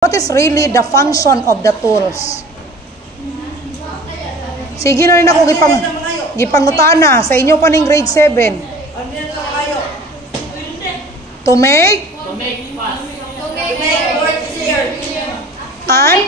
What is really the function of the tools? Sige na rin ako gipangutana sa inyo pa ning grade 7. To make and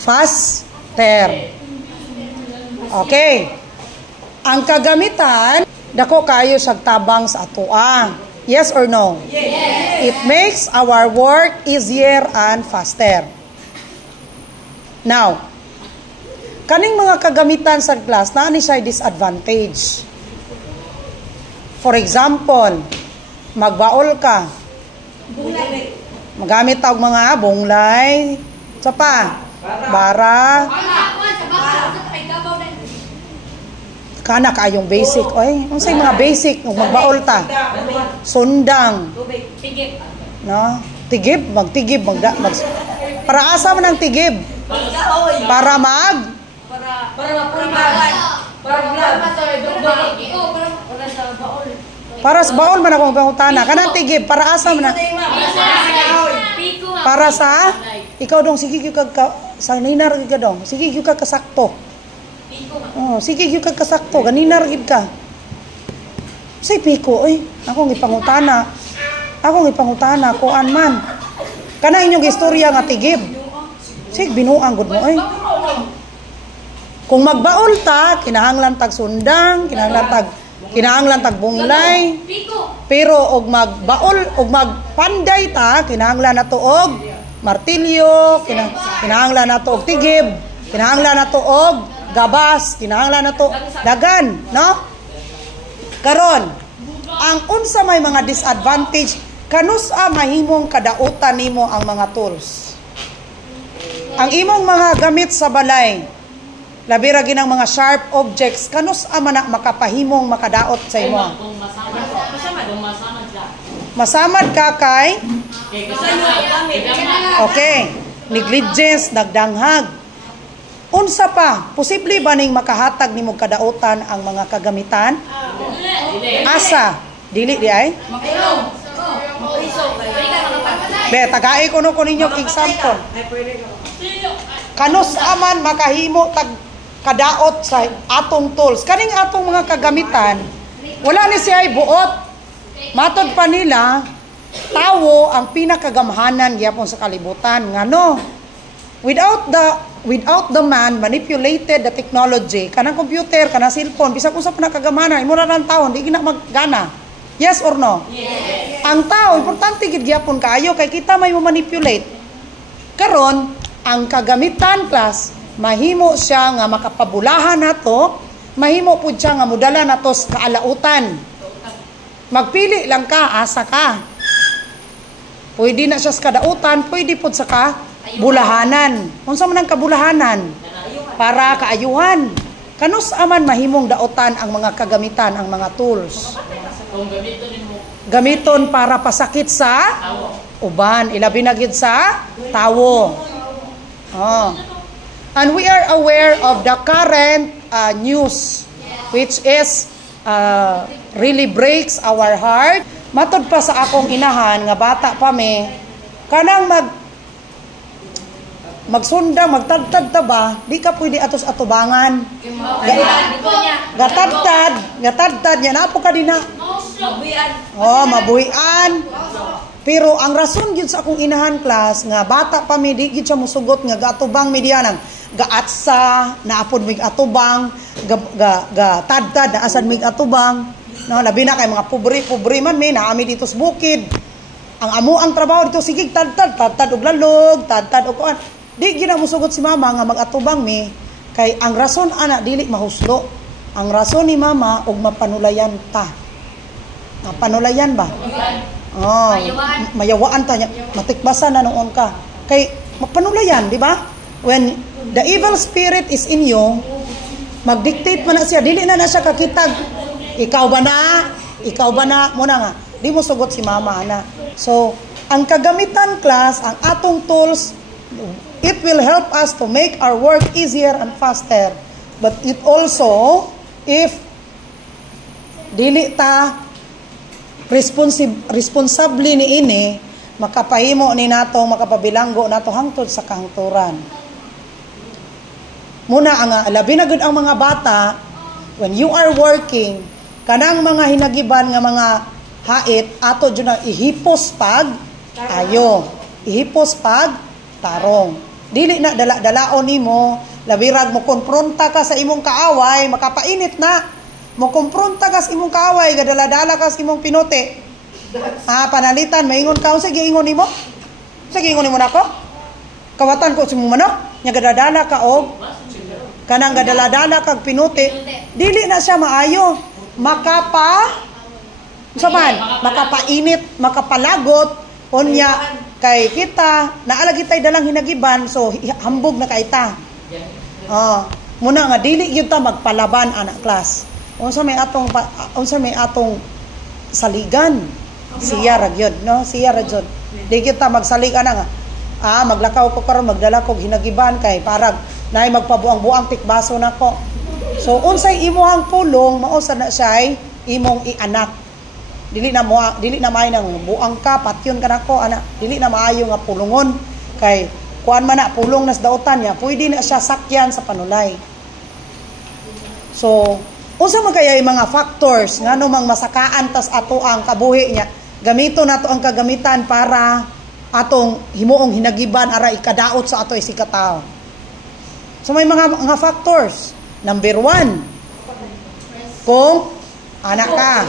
faster. Okay. Ang kagamitan, dako kayo sa tabang sa atoa. Yes or no? Yes. It makes our work easier and faster. Now, kaning mga kagamitan sa class, naani siya disadvantage. For example, magbaol ka. Magamit tawag mga bunglay. Sa pa? Bara. Kana kayong basic. Oy, unsay mga basic kung magbaol ta? Sundang. Tigib. No? Tigib, magtigib, para asa man ang tigib? Para para sa baol man akong pangutana. Kanang tigib, para asa man? Para sa? Ikaw dong, sige gyud kag sa ninar gyud ka dong. Sige gyud ka kasakto. Oh, sige gyud ka kasakto, ganinar gyud ka. Say piko, oy, akong ipangutana. Kuan man. Kana inyong istorya nga tigib. Sig binuang gud mo, oy. Kung magbaol ta, kinahanglan tag sundang, kinahanglan tag bunglay. Pero og magbaol og magpanday ta, kinahanglan nato og martilyo, kinahanglan nato og tigib, kinahanglan nato og gabas, kinahanglan nato dagan, no? Karon, ang unsa may mga disadvantage, kanusa mahimong kadautan nimo ang mga tools. Ang imong mga gamit sa balay, labi ra ginang mga sharp objects, kanusa man makapahimong makadaot sa imo. Masamad ka kay? Okay, negligence, nagdanghag. Unsa pa, posible ba ning makahatag nimo kadautan ang mga kagamitan? Asa? Dili di ay? Be, tagai ko ninyo example. Kanus aman makahimo tag kadaot sa atong tools. Kaning atong mga kagamitan, wala ni siya buot. Matod pa nila, tawo ang pinakagamhanan gyapon sa kalibutan. Ngano? Without the man manipulated the technology, kanang computer, kanang cellphone, bisag usa pa nakagamana, imo ra nang tawo, di gina maggana. Yes or no? Yes. Ang tao, importante gid gyapon kaayo kay kita may manipulate. Karon, ang kagamitan class, mahimo siya nga makapabulahan nato, mahimo pud siya nga mudala nato sa kaalautan. Magpili lang ka, asa ka. Pwede na siya sa kadautan, pwede pud sa bulahanan. Unsa man ang kabulahanan? Para kaayuhan. Kanus aman mahimong daotan ang mga kagamitan, ang mga tools. Gamiton para pasakit sa uban, ilabi na gid sa tawo. Oh. And we are aware of the current news, which is really breaks our heart. Matod pa sa akong inahan nga bata pa me, kanang magsundang, magtadtad ta ba, di ka pwede atos atubangan. Gatadtad niya, napo ka din na. Mabuhian. Pero ang rason yun sa akong inahan class, nga bata pa mi, di yun siya musugot, nga gatubang mi diyanang, gaatsa, naapod mig atubang, gatadtad, naasan mig atubang. No, labi na kay mga pobre man mi, naami dito sa bukid. Ang amo ang trabaho dito, sige, tadtad og lalog, tadtad og kuan. Di gina musugot si mama nga magatubang mi kay ang rason ana dili mahuslo. Ang rason ni mama og mapanulayan ta. Panulayan ba? Oh, mayawaan ta nya. Matikbasan na noon ka. Kay mapanulayan, di ba? When the evil spirit is in you, magdictate man na siya, dili na siya kakitag. Ikaw ba na mo na nga. Di mo sugot si mama ana. So, ang kagamitan class, ang atong tools, it will help us to make our work easier and faster. But it also, if dili ta responsable ni ini makapahimo ni nato, makapabilanggo nato hangtod sa kahangturan. Muna ang labi na gud ang mga bata, when you are working, kanang mga hinagiban nga mga hait, ato dyan ang ihipos pag ayo. Ihipos pag tarong. Dili na dala-dalaon nimo, labirag mo konfronta ka sa imong kaaway, makapainit na. Mo konfronta ka sa imong kaaway, gadala-dala ka sa imong pinuti. Panalitan, maingon ka, sige ingon nimo. Sige ingon nimo nako. Kawatan ko sa imong manok, nya gadadala ka og kanang gadala-dala kag pinuti. Dili na siya maayo. Makapainit, makapalagot, unya kay kita, naalagi tay dalang hinagiban, so hambog na kaita. Muna nga dili gyud ta magpalaban anak klas. Unsa may atong saligan. Siya ra gyud, no? Siya ra gyud. Di kita magsalig ana nga. Maglakaw ko karon magdala ko hinagiban kay parag nay magpabuang-buang tikbaso nako. So unsay imuhang pulong mao sa na siya imong ianak. Dili na may nang buang ka patyon ka nako ana. Dili na maayo nga pulungon kay kuan man na pulong nas dautan niya, pwede na siya sakyan sa panulay. So unsa man kaya yung mga factors ngano mang masakaan tas ato ang kabuhi niya. Gamito nato ang kagamitan para atong himuong hinagiban ara ikadaot sa ato isikataw. So may mga factors. Number 1, kung anak ka,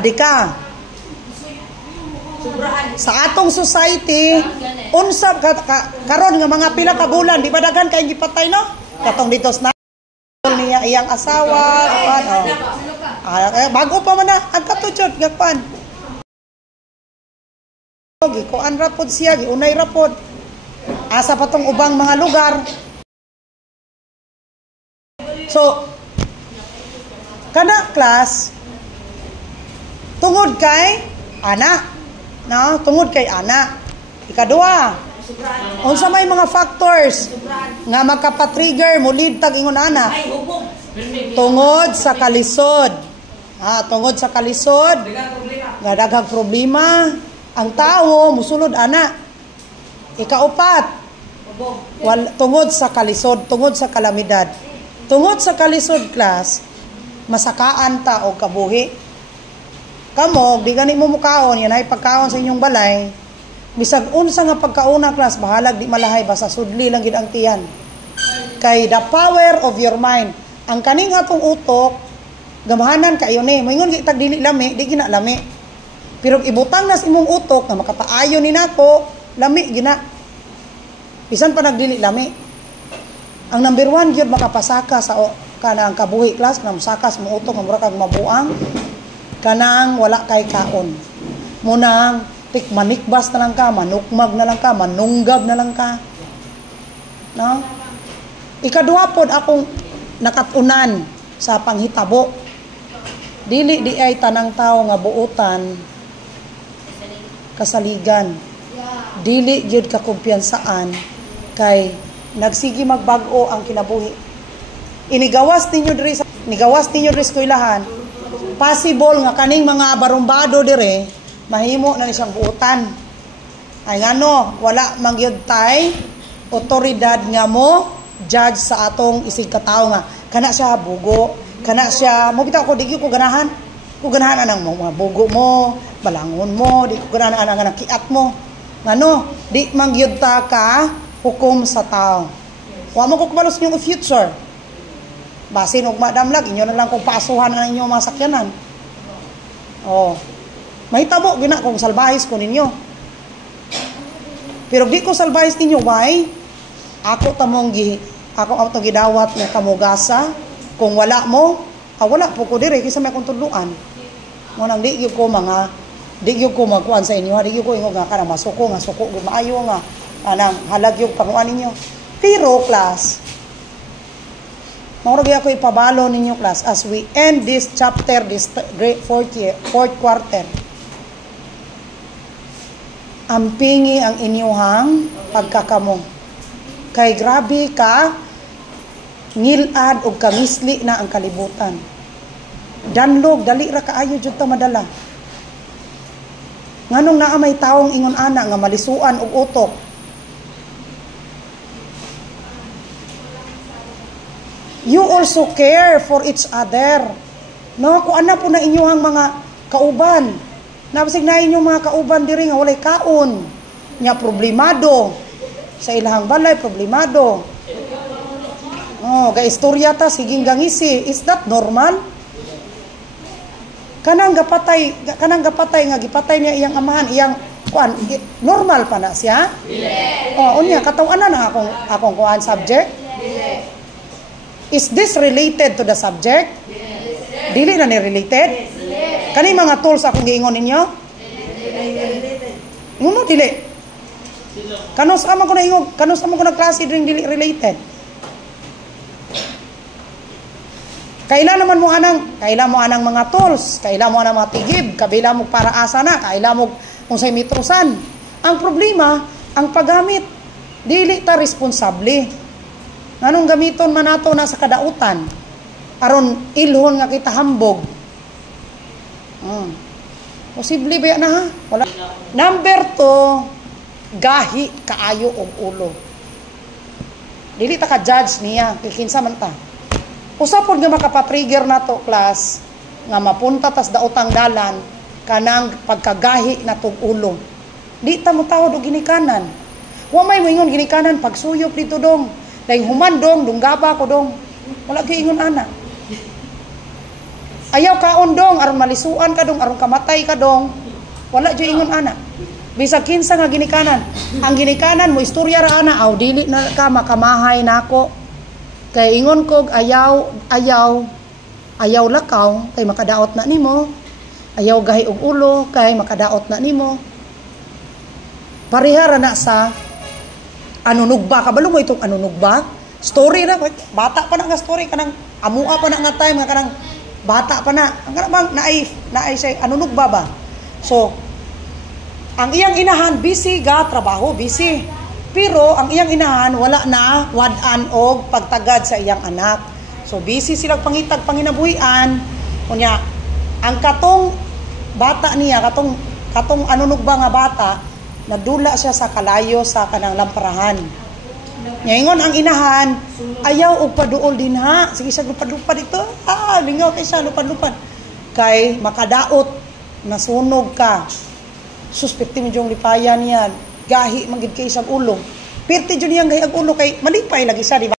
adik ka. Sa atong society, unsa karon nga mga pila ka bulan, di ba daghan kay gipatay no? Katong dito sa niya iyang asawa, bago pa man na ang katujod nga kwan. Kuan rapod siya, unay rapod. Asa pa tong ubang mga lugar. So, kana class, tungod kay anak. No? Tungod kay anak. Ikadua, unsa may mga factors nga makapatrigger mo lead tag ingon anak. Tungod sa kalisod. Tungod sa kalisod, nga daghang problema. Ang tao musulod anak. Ikaupat, tungod sa kalisod, tungod sa kalamidad. Tungod sa kalisod class, masakaan ta og kabuhi. Kamo, di gani mo mukaon, yan ay pagkaon sa inyong balay. Bisag unsa nga pagkauna class, bahalag di malahay, basta sudli lang gid ang tiyan. Kay the power of your mind. Ang kaning atong utok, gamahanan kayo ni. Moingon gitag dili lami, di gina lami. Pero ibutang nas imong utok nga makapaayo ni nako, lami gina. Bisan pa nagdili lami. Ang number 1 gyud makapasaka sa kanang kabuhi class, kanang sakas mo utok nga mura kag mabuang, kanang wala kay kaon. Munang manikbas na lang ka, manukmag na lang ka, manunggab na lang ka. No? Ikaduha pod akong nakatunan sa panghitabo. Dili di ay tanang tao nga buutan kasaligan. Dili gyud ka kumpiyansaan kay nagsigi magbago ang kinabuhi. Inigawas ninyo diri sa eskwelahan. Possible nga kaning mga barumbado dire mahimo na ni siyang buutan. Ay ngano, wala man gyud tay otoridad nga mo judge sa atong isig katawo nga kana siya bugo, kana siya mo bitaw ko di ko ganahan. Ko ganahan anang mga bugo mo, balangon mo, di ko ganahan anang kiat mo. Ngano, di man gyud ta ka hukom sa tao. Wa mo ko kubalos niyo future. Basin og madamlag inyo na lang kung paasuhan ang inyong mga sakyanan. Mahitabo gina kung salbahis ko ninyo. Pero di ko salbahis ninyo, why? Ako atong gidawat nga kamugasa. Kung wala mo, wala po ko dire kaysa may kuntudluan. Ngunang di gyud ko magkuan sa inyo, di gyud ko ingo nga kana masuko maayo nga anang halag yung panguan ninyo. Pero class, maurag ako ipabalo ninyo class as we end this chapter, this fourth quarter. Ampingi ang inyuhang pagkakamo. Kay grabe ka, ngilad o kamisli na ang kalibutan. Danlog, dali ra kaayo jud ta madala. Nganong naa may taong ingon ana nga malisuan og utok. You also care for each other. No, kung ana po na inyong mga kauban. Nabasig na inyong mga kauban diri nga walay kaon. Nya problemado. Sa ilahang balay problemado. Oh, gaistorya ta siging gangisi. Is that normal? Kanang gapatay nga gipatay niya iyang amahan, iyang kuan, normal pa na siya? Oh, unya katawanan na akong kuan subject? Is this related to the subject? Dili na ni related? Kani mga tools akong giingon ninyo? Ingon mo dili. Kanus amo ko na ingon, kanus amo ko na klase dring dili related. Kailan naman mo anang mga tools, kailan mo anang mga tigib, kabila mo para asa na, kailan mo kung say mitrosan. Ang problema, ang paggamit, dili ta responsable. Nganong gamiton man nato na sa kadautan, aron ilhon nga kita hambog. Posible ba na ha? Wala. Number 2, gahi kaayo og ulo. Dili ta ka judge niya, kikinsa man ta. Usapon nga makapatrigger na to, class, nga mapunta tas daotang dalan, kanang pagkagahi na tong ulo. Di ta mo tawad og ginikanan. Wa may moingon ginikanan, pagsuyop dito dong. Dahil human dong, dunggaba ko dong. Wala giingon ana. Ayaw kaon dong, aron malisuan ka dong, aron kamatay ka dong. Wala giingon ana. Bisag kinsa nga ginikanan. Ang ginikanan mo, istorya ra ana, aw dili na ka makamahay nako. Kay ingon kog ayaw lakaw kay makadaot na nimo. Ayaw gahi og ulo kay makadaot na nimo. Parihara na sa anunugba. Kabalo mo itong anunugba? Story na, bata pa na nga story kanang amua pa na nga time nga kanang bata pa na. Ang kanang naay say anunugba ba? So ang iyang inahan busy ga trabaho, busy. Pero ang iyang inahan wala na wad-an og pagtagad sa iyang anak. So busy silang pangitag panginabuhian. Kunya ang katong bata niya, katong anunugba nga bata, nadula siya sa kalayo sa kanang lamparahan. Ngayon ang inahan ayaw og paduol din ha. Sige siya lupad-lupad ito. Lingaw kay siya lupad-lupad. Kay makadaot nasunog ka. Suspekti mo yung lipayan niyan. Gahi magid kay isang ulo. Pirti jud niyang gahi ang ulo kay malipay lagi siya, di ba?